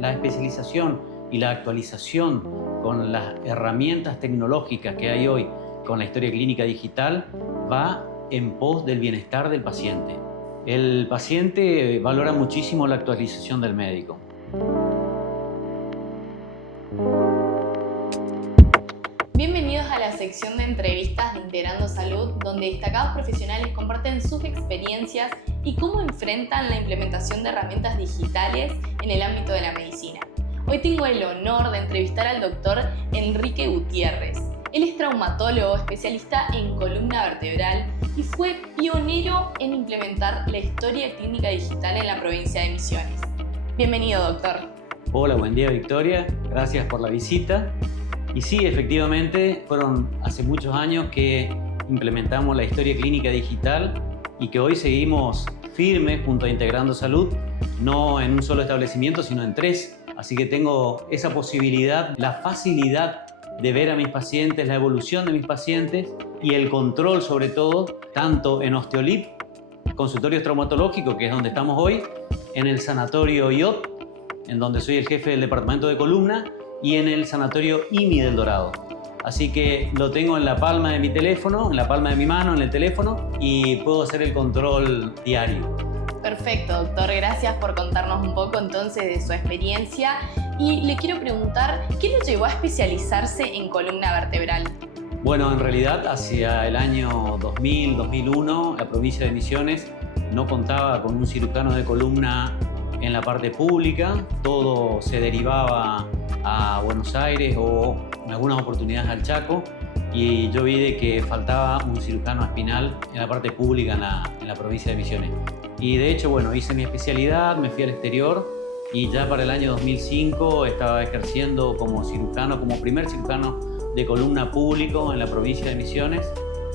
La especialización y la actualización con las herramientas tecnológicas que hay hoy con la historia clínica digital va en pos del bienestar del paciente. El paciente valora muchísimo la actualización del médico. Bienvenidos a la sección de entrevistas de Integrando Salud, donde destacados profesionales comparten sus experiencias y cómo enfrentan la implementación de herramientas digitales en el ámbito de la medicina. Hoy tengo el honor de entrevistar al doctor Enrique Gutiérrez. Él es traumatólogo, especialista en columna vertebral y fue pionero en implementar la historia clínica digital en la provincia de Misiones. Bienvenido, doctor. Hola, buen día, Victoria. Gracias por la visita. Y sí, efectivamente, fueron hace muchos años que implementamos la historia clínica digital y que hoy seguimos firmes junto a Integrando Salud, no en un solo establecimiento, sino en 3. Así que tengo esa posibilidad, la facilidad de ver a mis pacientes, la evolución de mis pacientes y el control, sobre todo, tanto en Osteolip, consultorios traumatológicos, que es donde estamos hoy, en el sanatorio IOT, en donde soy el jefe del departamento de columna, y en el sanatorio IMI del Dorado. Así que lo tengo en la palma de mi teléfono, en la palma de mi mano, en el teléfono, y puedo hacer el control diario. Perfecto, doctor. Gracias por contarnos un poco entonces de su experiencia. Y le quiero preguntar, ¿qué lo llevó a especializarse en columna vertebral? Bueno, en realidad, hacia el año 2000, 2001, la provincia de Misiones no contaba con un cirujano de columna en la parte pública. Todo se derivaba a Buenos Aires o en algunas oportunidades al Chaco, y yo vi de que faltaba un cirujano espinal en la parte pública en la provincia de Misiones. Y de hecho, bueno, hice mi especialidad, me fui al exterior y ya para el año 2005 estaba ejerciendo como cirujano, como primer cirujano de columna público en la provincia de Misiones,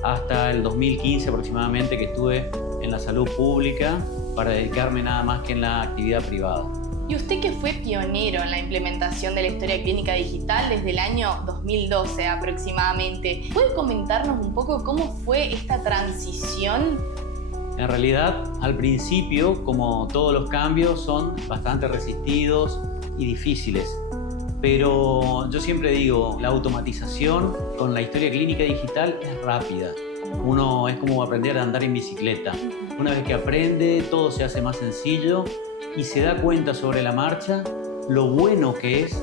hasta el 2015 aproximadamente, que estuve en la salud pública para dedicarme nada más que en la actividad privada. Y usted, que fue pionero en la implementación de la historia clínica digital desde el año 2012 aproximadamente, ¿puede comentarnos un poco cómo fue esta transición? En realidad, al principio, como todos los cambios, son bastante resistidos y difíciles. Pero yo siempre digo, la automatización con la historia clínica digital es rápida. Uno es como aprender a andar en bicicleta. Una vez que aprende, todo se hace más sencillo y se da cuenta sobre la marcha lo bueno que es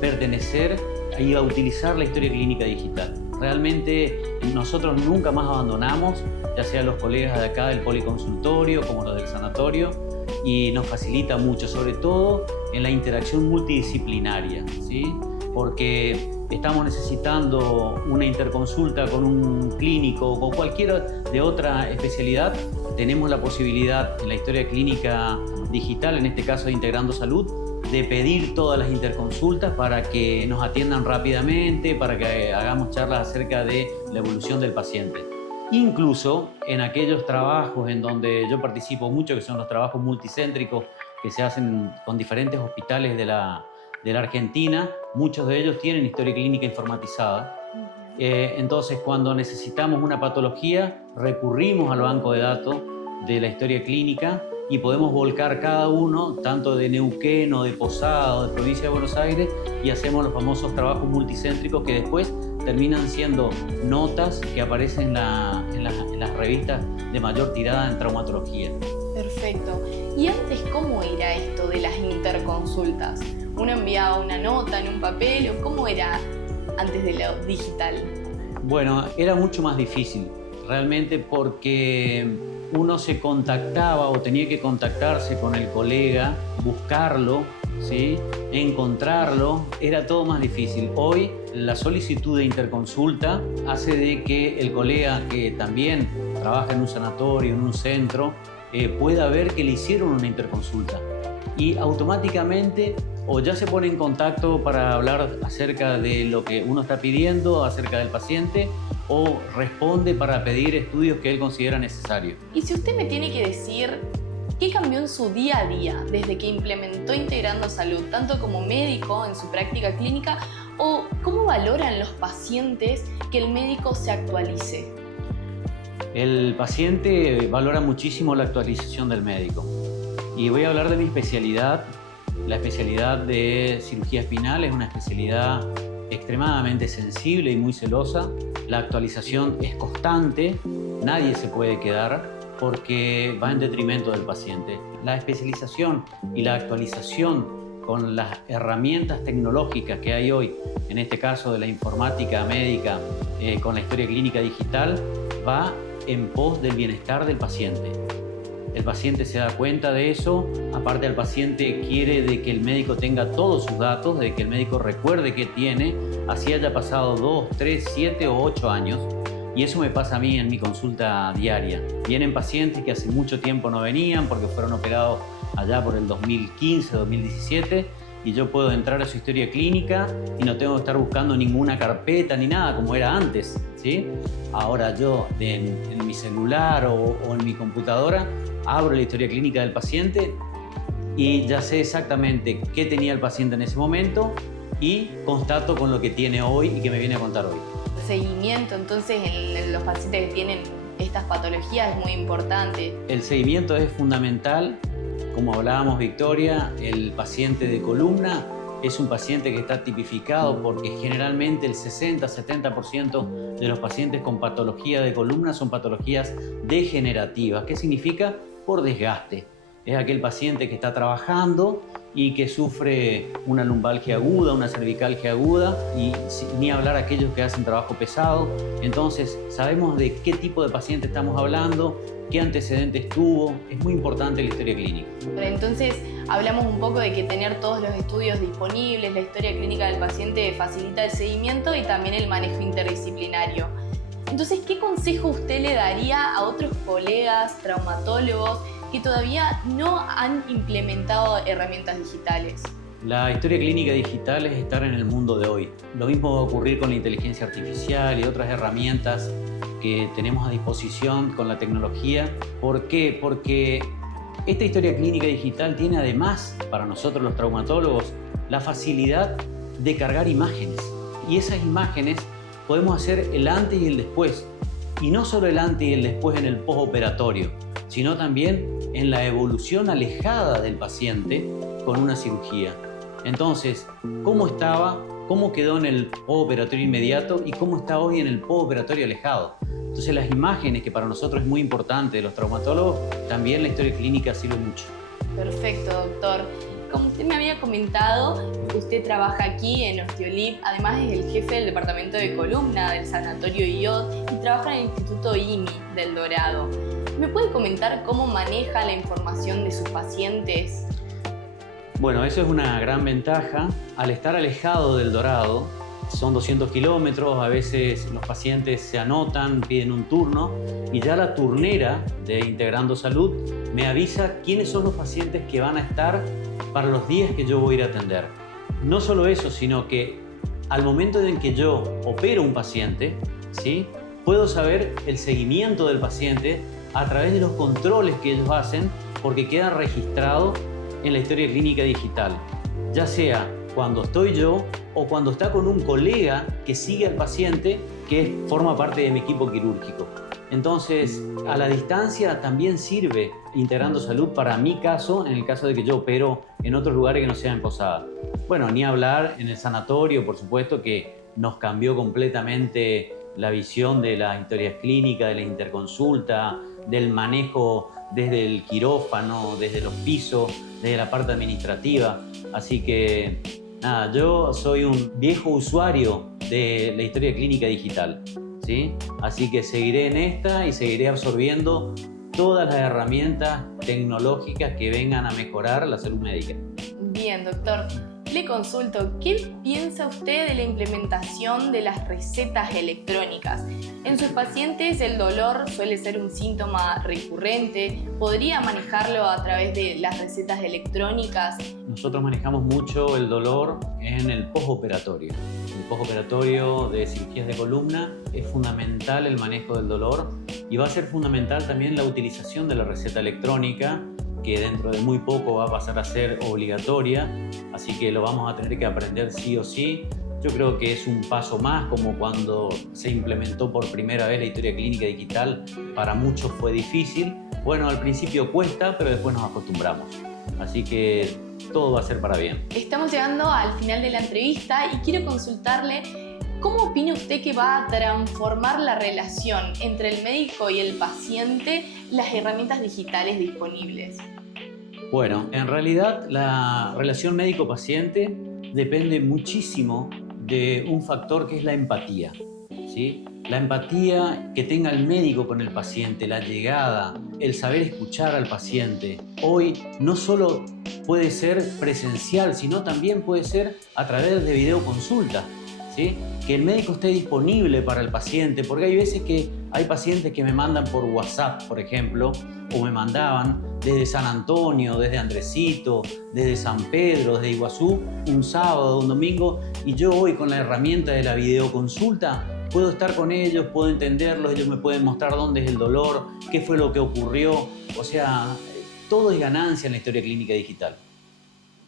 pertenecer y a utilizar la historia clínica digital. Realmente nosotros nunca más abandonamos, ya sea los colegas de acá del policonsultorio como los del sanatorio, y nos facilita mucho, sobre todo en la interacción multidisciplinaria, ¿sí? Porque estamos necesitando una interconsulta con un clínico o con cualquiera de otra especialidad. Tenemos la posibilidad en la historia clínica digital, en este caso de Integrando Salud, de pedir todas las interconsultas para que nos atiendan rápidamente, para que hagamos charlas acerca de la evolución del paciente. Incluso en aquellos trabajos en donde yo participo mucho, que son los trabajos multicéntricos que se hacen con diferentes hospitales de la Argentina, muchos de ellos tienen historia clínica informatizada. Entonces, cuando necesitamos una patología, recurrimos al banco de datos de la historia clínica y podemos volcar cada uno, tanto de Neuquén o de Posada o de provincia de Buenos Aires, y hacemos los famosos trabajos multicéntricos que después terminan siendo notas que aparecen en las revistas de mayor tirada en traumatología. Perfecto. ¿Y antes cómo era esto de las interconsultas? ¿Uno enviaba una nota en un papel o cómo era antes de lo digital? Bueno, era mucho más difícil, realmente, porque uno se contactaba o tenía que contactarse con el colega, buscarlo, ¿sí? Encontrarlo, era todo más difícil. Hoy la solicitud de interconsulta hace de que el colega, que también trabaja en un sanatorio, en un centro, pueda ver que le hicieron una interconsulta y automáticamente o ya se pone en contacto para hablar acerca de lo que uno está pidiendo, acerca del paciente, o responde para pedir estudios que él considera necesarios. Y si usted me tiene que decir qué cambió en su día a día desde que implementó Integrando Salud, tanto como médico en su práctica clínica, o cómo valoran los pacientes que el médico se actualice. El paciente valora muchísimo la actualización del médico. Y voy a hablar de mi especialidad, La especialidad de cirugía espinal es una especialidad extremadamente sensible y muy celosa. La actualización es constante, nadie se puede quedar porque va en detrimento del paciente. La especialización y la actualización con las herramientas tecnológicas que hay hoy, en este caso de la informática médica, con la historia clínica digital, va en pos del bienestar del paciente. El paciente se da cuenta de eso, aparte el paciente quiere de que el médico tenga todos sus datos, de que el médico recuerde qué tiene, así haya pasado 2, 3, 7 o 8 años. Y eso me pasa a mí en mi consulta diaria. Vienen pacientes que hace mucho tiempo no venían porque fueron operados allá por el 2015, 2017, y yo puedo entrar a su historia clínica y no tengo que estar buscando ninguna carpeta ni nada como era antes, ¿sí? Ahora yo en mi celular o en mi computadora abro la historia clínica del paciente y ya sé exactamente qué tenía el paciente en ese momento y constato con lo que tiene hoy y que me viene a contar hoy. Seguimiento, entonces, en los pacientes que tienen estas patologías es muy importante. El seguimiento es fundamental. Como hablábamos, Victoria, el paciente de columna es un paciente que está tipificado porque generalmente el 60-70% de los pacientes con patología de columna son patologías degenerativas. ¿Qué significa? Por desgaste. Es aquel paciente que está trabajando y que sufre una lumbalgia aguda, una cervicalgia aguda, y ni hablar aquellos que hacen trabajo pesado. Entonces, sabemos de qué tipo de paciente estamos hablando, qué antecedentes tuvo. Es muy importante la historia clínica. Pero entonces, hablamos un poco de que tener todos los estudios disponibles, la historia clínica del paciente facilita el seguimiento y también el manejo interdisciplinario. Entonces, ¿qué consejo usted le daría a otros colegas traumatólogos que todavía no han implementado herramientas digitales? La historia clínica digital es estar en el mundo de hoy. Lo mismo va a ocurrir con la inteligencia artificial y otras herramientas que tenemos a disposición con la tecnología. ¿Por qué? Porque esta historia clínica digital tiene además, para nosotros los traumatólogos, la facilidad de cargar imágenes. Y esas imágenes podemos hacer el antes y el después. Y no solo el antes y el después en el postoperatorio, sino también en la evolución alejada del paciente con una cirugía. Entonces, ¿cómo estaba? ¿Cómo quedó en el postoperatorio inmediato? ¿Y cómo está hoy en el postoperatorio alejado? Entonces, las imágenes, que para nosotros es muy importante de los traumatólogos, también la historia clínica sirve mucho. Perfecto, doctor. Como usted me había comentado, usted trabaja aquí en Osteolib, además es el jefe del departamento de columna del Sanatorio IOT y trabaja en el Instituto IMI del Dorado. ¿Me puede comentar cómo maneja la información de sus pacientes? Bueno, eso es una gran ventaja. Al estar alejado del Dorado, son 200 kilómetros, a veces los pacientes se anotan, piden un turno y ya la turnera de Integrando Salud me avisa quiénes son los pacientes que van a estar para los días que yo voy a ir a atender. No solo eso, sino que al momento en que yo opero un paciente, ¿sí?, puedo saber el seguimiento del paciente a través de los controles que ellos hacen porque queda registrado en la historia clínica digital, ya sea cuando estoy yo o cuando está con un colega que sigue al paciente que forma parte de mi equipo quirúrgico. Entonces, a la distancia también sirve Integrando Salud para mi caso, en el caso de que yo opero en otros lugares que no sean en Posada. Bueno, ni hablar en el sanatorio, por supuesto, que nos cambió completamente la visión de las historias clínicas, de la interconsulta, del manejo desde el quirófano, desde los pisos, desde la parte administrativa. Así que, nada, yo soy un viejo usuario de la historia clínica digital, ¿sí? Así que seguiré en esta y seguiré absorbiendo todas las herramientas tecnológicas que vengan a mejorar la salud médica. Bien, doctor. Le consulto, ¿qué piensa usted de la implementación de las recetas electrónicas? En sus pacientes el dolor suele ser un síntoma recurrente. ¿Podría manejarlo a través de las recetas electrónicas? Nosotros manejamos mucho el dolor en el postoperatorio. En el postoperatorio de cirugías de columna es fundamental el manejo del dolor y va a ser fundamental también la utilización de la receta electrónica, que dentro de muy poco va a pasar a ser obligatoria, así que lo vamos a tener que aprender sí o sí. Yo creo que es un paso más, como cuando se implementó por primera vez la historia clínica digital, para muchos fue difícil. Bueno, al principio cuesta, pero después nos acostumbramos. Así que todo va a ser para bien. Estamos llegando al final de la entrevista y quiero consultarle cómo opina usted que va a transformar la relación entre el médico y el paciente las herramientas digitales disponibles. Bueno, en realidad la relación médico-paciente depende muchísimo de un factor que es la empatía, ¿sí? La empatía que tenga el médico con el paciente, la llegada, el saber escuchar al paciente. Hoy no solo puede ser presencial, sino también puede ser a través de videoconsulta, ¿sí? Que el médico esté disponible para el paciente, porque hay veces que hay pacientes que me mandan por WhatsApp, por ejemplo, o me mandaban desde San Antonio, desde Andresito, desde San Pedro, desde Iguazú, un sábado, un domingo, y yo hoy con la herramienta de la videoconsulta puedo estar con ellos, puedo entenderlos, ellos me pueden mostrar dónde es el dolor, qué fue lo que ocurrió. O sea, todo es ganancia en la historia clínica digital.